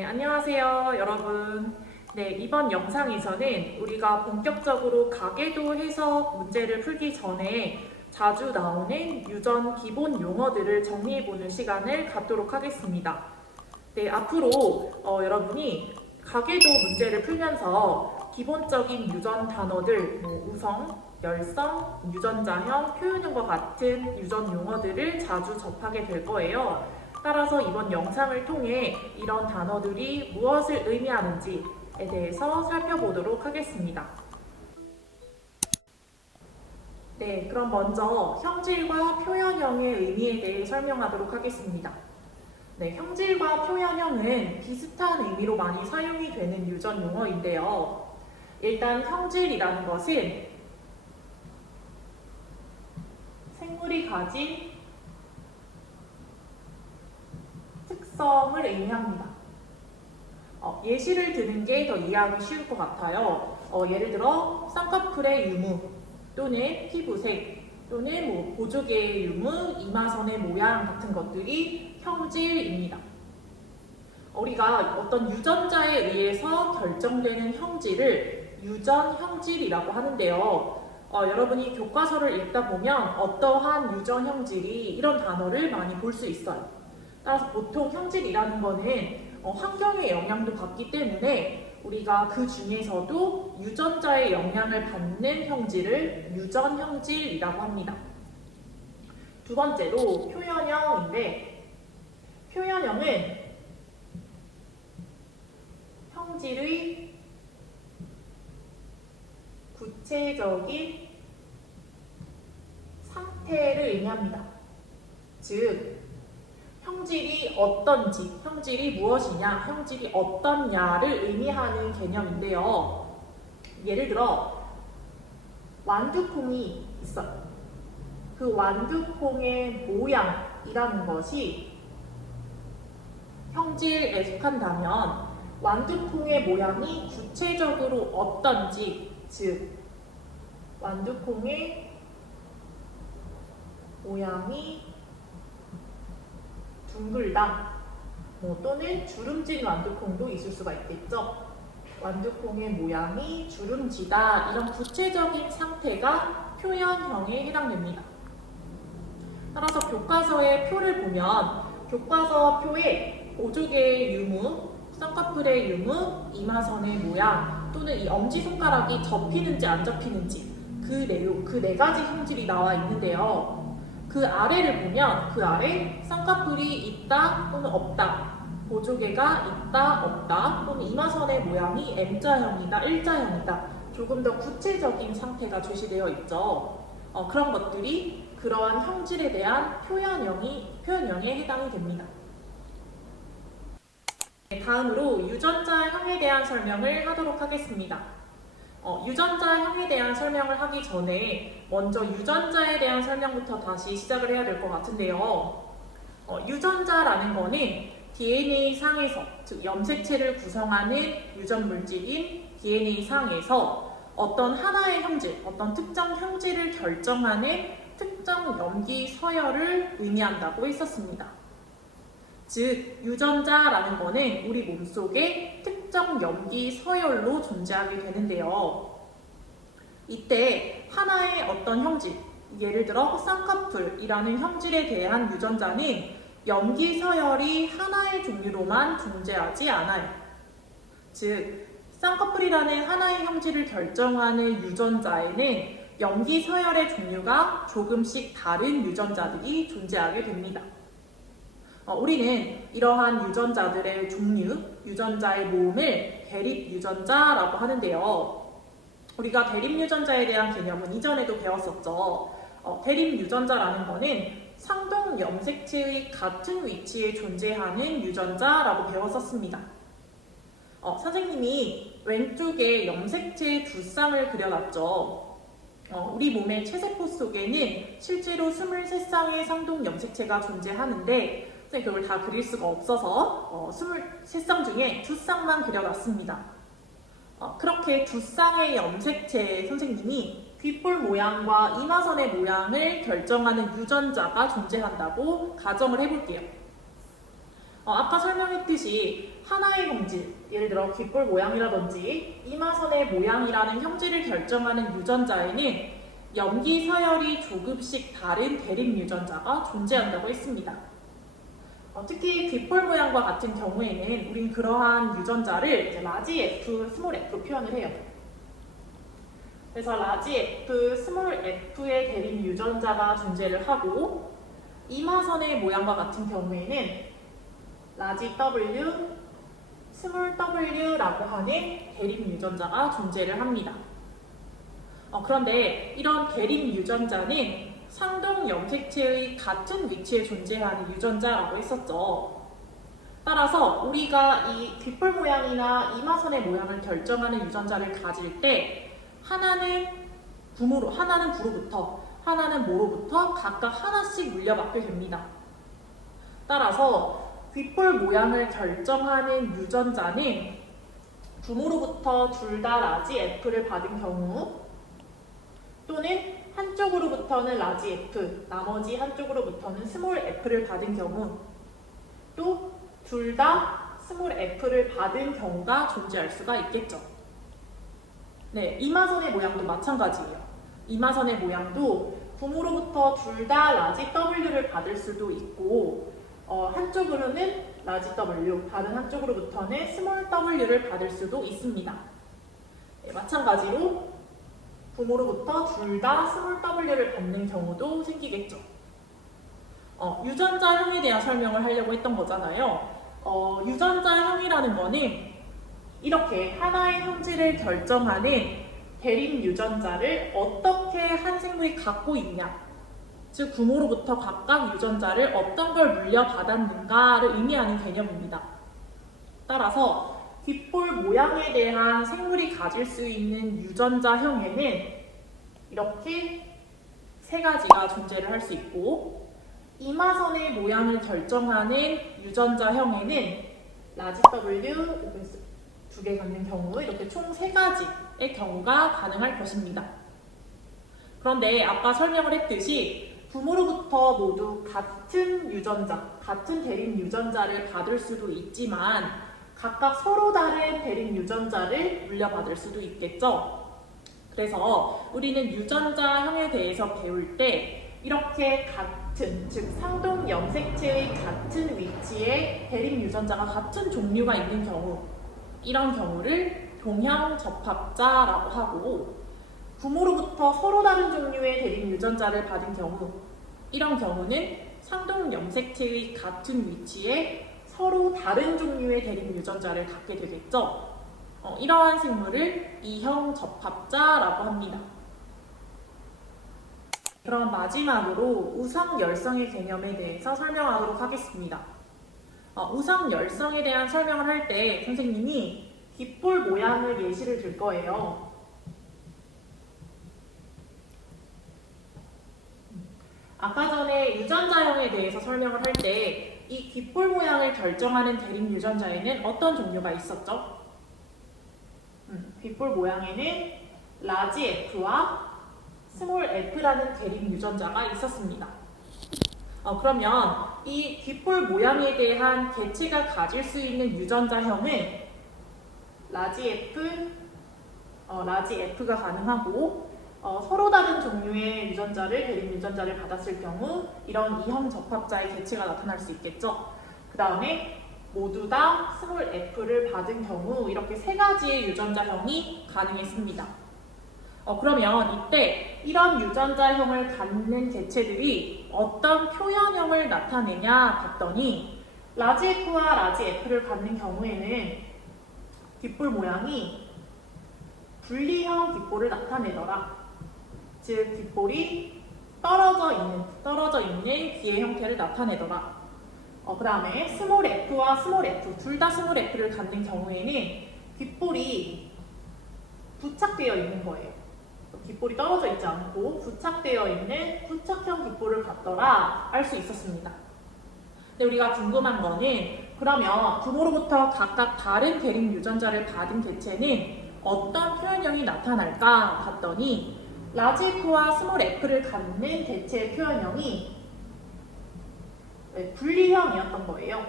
네, 안녕하세요, 여러분. 네, 이번 영상에서는 우리가 본격적으로 가계도 해석 문제를 풀기 전에 자주 나오는 유전 기본 용어들을 정리해보는 시간을 갖도록 하겠습니다. 네, 앞으로 여러분이 가계도 문제를 풀면서 기본적인 유전 단어들, 우성, 열성, 유전자형, 표현형과 같은 유전 용어들을 자주 접하게 될 거예요. 따라서 이번 영상을 통해 이런 단어들이 무엇을 의미하는지에 대해서 살펴보도록 하겠습니다. 네, 그럼 먼저 형질과 표현형의 의미에 대해 설명하도록 하겠습니다. 네, 형질과 표현형은 비슷한 의미로 많이 사용이 되는 유전 용어인데요. 일단 형질이라는 것은 생물이 가진 특성을 의미합니다. 예시를 드는 게 더 이해하기 쉬울 것 같아요. 예를 들어 쌍꺼풀의 유무 또는 피부색 또는 보조개의 유무, 이마선의 모양 같은 것들이 형질입니다. 우리가 어떤 유전자에 의해서 결정되는 형질을 유전 형질이라고 하는데요. 여러분이 교과서를 읽다 보면 어떠한 유전 형질이 이런 단어를 많이 볼 수 있어요. 따라서 보통 형질이라는 거는 환경의 영향도 받기 때문에 우리가 그 중에서도 유전자의 영향을 받는 형질을 유전 형질이라고 합니다. 두 번째로 표현형인데, 표현형은 형질의 구체적인 상태를 의미합니다. 즉, 형질이 어떤지, 형질이 무엇이냐, 형질이 어떻냐를 의미하는 개념인데요. 예를 들어 완두콩이 있어요. 그 완두콩의 모양이라는 것이 형질에 속한다면 완두콩의 모양이 구체적으로 어떤지, 즉 완두콩의 모양이 둥글다 또는 주름진 완두콩도 있을 수가 있겠죠. 완두콩의 모양이 주름지다, 이런 구체적인 상태가 표현형에 해당됩니다. 따라서 교과서의 표를 보면 교과서 표에 보조개의 유무, 쌍꺼풀의 유무, 이마선의 모양 또는 이 엄지손가락이 접히는지 안 접히는지 그 내용, 그 네 가지 형질이 나와 있는데요. 그 아래를 보면 그 아래 쌍꺼풀이 있다 또는 없다, 보조개가 있다 없다 또는 이마선의 모양이 M자형이다 일자형이다, 조금 더 구체적인 상태가 제시되어 있죠. 그런 것들이 그러한 형질에 대한 표현형에 해당이 됩니다. 다음으로 유전자형에 대한 설명을 하도록 하겠습니다. 유전자형에 대한 설명을 하기 전에 먼저 유전자에 대한 설명부터 다시 시작을 해야 될 것 같은데요. 유전자라는 거는 DNA상에서, 즉 염색체를 구성하는 유전 물질인 DNA상에서 어떤 하나의 형질, 어떤 특정 형질을 결정하는 특정 염기 서열을 의미한다고 했었습니다. 즉, 유전자라는 거는 우리 몸속에 특정 염기 서열로 존재하게 되는데요. 이때 하나의 어떤 형질, 예를 들어 쌍꺼풀이라는 형질에 대한 유전자는 염기 서열이 하나의 종류로만 존재하지 않아요. 즉, 쌍꺼풀이라는 하나의 형질을 결정하는 유전자에는 염기 서열의 종류가 조금씩 다른 유전자들이 존재하게 됩니다. 우리는 이러한 유전자들의 종류, 유전자의 모음을 대립 유전자라고 하는데요. 우리가 대립 유전자에 대한 개념은 이전에도 배웠었죠. 대립 유전자라는 것은 상동 염색체의 같은 위치에 존재하는 유전자라고 배웠었습니다. 선생님이 왼쪽에 염색체의 두 쌍을 그려놨죠. 우리 몸의 체세포 속에는 실제로 23쌍의 상동 염색체가 존재하는데 그걸 다 그릴 수가 없어서 23쌍 중에 2쌍만 그려놨습니다. 그렇게 2쌍의 염색체에 선생님이 귓볼 모양과 이마선의 모양을 결정하는 유전자가 존재한다고 가정을 해볼게요. 아까 설명했듯이 하나의 형질, 예를 들어 귓볼 모양이라든지 이마선의 모양이라는 형질을 결정하는 유전자에는 염기 서열이 조금씩 다른 대립 유전자가 존재한다고 했습니다. 특히 귓볼 모양과 같은 경우에는 우린 그러한 유전자를 이제 라지 F, 스몰 F 표현을 해요. 그래서 라지 F, 스몰 F의 대립 유전자가 존재를 하고 이마선의 모양과 같은 경우에는 라지 W, 스몰 W라고 하는 대립 유전자가 존재를 합니다. 그런데 이런 대립 유전자는 상동 염색체의 같은 위치에 존재하는 유전자라고 했었죠. 따라서 우리가 이 귓볼 모양이나 이마선의 모양을 결정하는 유전자를 가질 때 하나는 부로부터 하나는 모로부터 각각 하나씩 물려받게 됩니다. 따라서 귓볼 모양을 결정하는 유전자는 부모로부터 둘 다 라지 F를 받은 경우 또는 한쪽으로부터는 라지 F, 나머지 한쪽으로부터는 스몰 F를 받은 경우 또 둘 다 스몰 F를 받은 경우가 존재할 수가 있겠죠. 네, 이마선의 모양도 마찬가지예요. 이마선의 모양도 부모로부터 둘 다 라지 W를 받을 수도 있고 한쪽으로는 라지 W, 다른 한쪽으로부터는 스몰 W를 받을 수도 있습니다. 네, 마찬가지로 부모로부터 둘 다 스몰 W를 받는 경우도 생기겠죠. 유전자형에 대한 설명을 하려고 했던 거잖아요. 유전자형이라는 거는 이렇게 하나의 형질을 결정하는 대립 유전자를 어떻게 한 생물이 갖고 있냐, 즉 부모로부터 각각 유전자를 어떤 걸 물려받았는가를 의미하는 개념입니다. 따라서 귓볼 모양에 대한 생물이 가질 수 있는 유전자형에는 이렇게 세 가지가 존재를 할 수 있고 이마선의 모양을 결정하는 유전자형에는 라지 W 두 개 갖는 경우 이렇게 총 세 가지의 경우가 가능할 것입니다. 그런데 아까 설명을 했듯이 부모로부터 모두 같은 유전자, 같은 대립 유전자를 받을 수도 있지만 각각 서로 다른 대립 유전자를 물려받을 수도 있겠죠. 그래서 우리는 유전자형에 대해서 배울 때 이렇게 같은, 즉 상동 염색체의 같은 위치에 대립 유전자가 같은 종류가 있는 경우, 이런 경우를 동형 접합자라고 하고 부모로부터 서로 다른 종류의 대립 유전자를 받은 경우, 이런 경우는 상동 염색체의 같은 위치에 서로 다른 종류의 대립 유전자를 갖게 되겠죠. 이러한 생물을 이형 접합자라고 합니다. 그럼 마지막으로 우성열성의 개념에 대해서 설명하도록 하겠습니다. 우성열성에 대한 설명을 할 때 선생님이 귓볼 모양을 예시를 들 거예요. 아까 전에 유전자형에 대해서 설명을 할 때 이 귓볼 모양을 결정하는 대립 유전자에는 어떤 종류가 있었죠? 귓볼 모양에는 라지 F와 스몰 F라는 대립 유전자가 있었습니다. 그러면 이 귓볼 모양에 대한 개체가 가질 수 있는 유전자형은 라지 F, 라지 F가 가능하고 서로 다른 종류의 유전자를, 대립 유전자를 받았을 경우 이런 이형 접합자의 개체가 나타날 수 있겠죠. 그 다음에 모두 다 스몰 F를 받은 경우 이렇게 세 가지의 유전자형이 가능했습니다. 그러면 이때 이런 유전자형을 갖는 개체들이 어떤 표현형을 나타내냐 봤더니 라지 F와 라지 F를 갖는 경우에는 귓볼 모양이 분리형 귓볼을 나타내더라. 즉 귓볼이 떨어져 있는 귀의 형태를 나타내더라. 그 다음에 스몰 F와 스몰 F, 둘 다 스몰 F를 갖는 경우에는 귓볼이 부착되어 있는 거예요. 귓볼이 떨어져 있지 않고 부착되어 있는 부착형 귓볼을 갖더라 알 수 있었습니다. 근데 우리가 궁금한 거는 그러면 부모로부터 각각 다른 대립 유전자를 받은 개체는 어떤 표현형이 나타날까 봤더니 라지 F와 스몰 F를 갖는 개체의 표현형이 분리형이었던 거예요.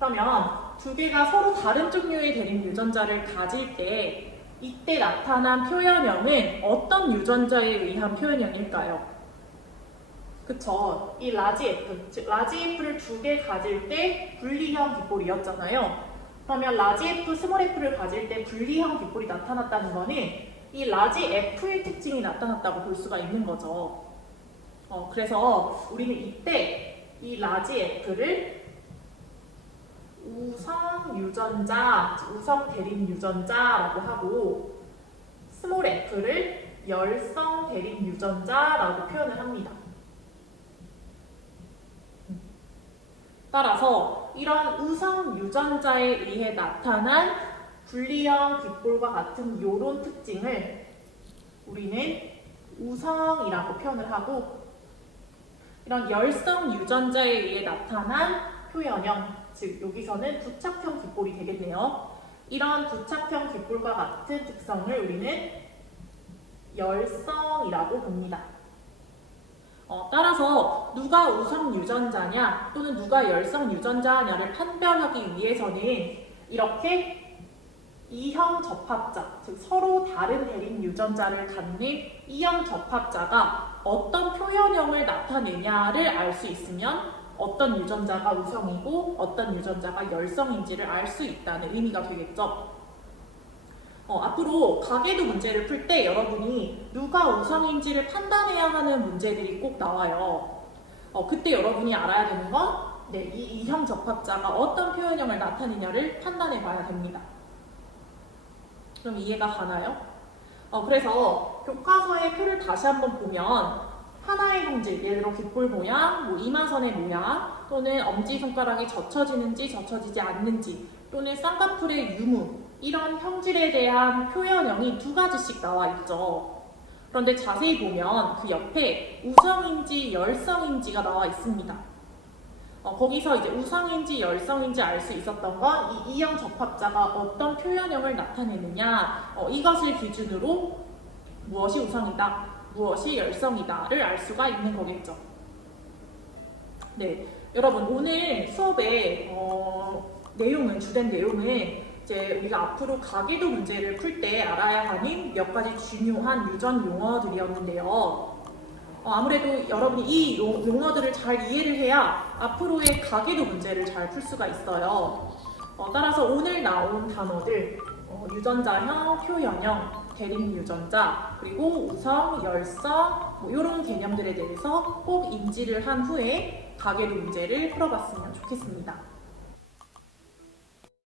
그러면 두 개가 서로 다른 종류의 대립 유전자를 가질 때 이때 나타난 표현형은 어떤 유전자에 의한 표현형일까요? 그쵸. 이 라지 F, 즉 라지 F를 두 개 가질 때 분리형 깃볼이었잖아요. 그러면 라지 F, 스몰 F를 가질 때 분리형 깃볼이 나타났다는 거는 이 라지 F의 특징이 나타났다고 볼 수가 있는 거죠. 그래서 우리는 이때 이 라지 F를 우성 유전자, 우성 대립 유전자라고 하고 스몰 F를 열성 대립 유전자라고 표현을 합니다. 따라서 이런 우성 유전자에 의해 나타난 분리형 깃볼과 같은 이런 특징을 우리는 우성이라고 표현을 하고 이런 열성 유전자에 의해 나타난 표현형, 즉 여기서는 부착형 깃볼이 되겠네요. 이런 부착형 깃볼과 같은 특성을 우리는 열성이라고 봅니다. 따라서 누가 우성 유전자냐 또는 누가 열성 유전자냐를 판별하기 위해서는 이렇게 이형 접합자, 즉 서로 다른 대립 유전자를 갖는 이형 접합자가 어떤 표현형을 나타내냐를 알 수 있으면 어떤 유전자가 우성이고 어떤 유전자가 열성인지를 알 수 있다는 의미가 되겠죠. 앞으로 가계도 문제를 풀 때 여러분이 누가 우성인지를 판단해야 하는 문제들이 꼭 나와요. 그때 여러분이 알아야 되는 건 이 이형 접합자가 어떤 표현형을 나타내냐를 판단해 봐야 됩니다. 그럼 이해가 가나요? 그래서 교과서의 표를 다시 한번 보면 하나의 형질, 예를 들어 깃볼 모양, 이마선의 모양, 또는 엄지손가락이 젖혀지는지 젖혀지지 않는지, 또는 쌍꺼풀의 유무, 이런 형질에 대한 표현형이 두 가지씩 나와 있죠. 그런데 자세히 보면 그 옆에 우성인지 열성인지가 나와 있습니다. 거기서 이제 우성인지 열성인지 알 수 있었던 건 이 이형 접합자가 어떤 표현형을 나타내느냐, 이것을 기준으로 무엇이 우성이다, 무엇이 열성이다를 알 수가 있는 거겠죠. 네, 여러분 오늘 수업의 주된 내용은 이제 우리가 앞으로 가계도 문제를 풀 때 알아야 하는 몇 가지 중요한 유전 용어들이었는데요. 아무래도 여러분이 이 용어들을 잘 이해를 해야 앞으로의 가계도 문제를 잘 풀 수가 있어요. 따라서 오늘 나온 단어들, 유전자형, 표현형, 대립 유전자, 그리고 우성, 열성, 이런 개념들에 대해서 꼭 인지를 한 후에 가계도 문제를 풀어봤으면 좋겠습니다.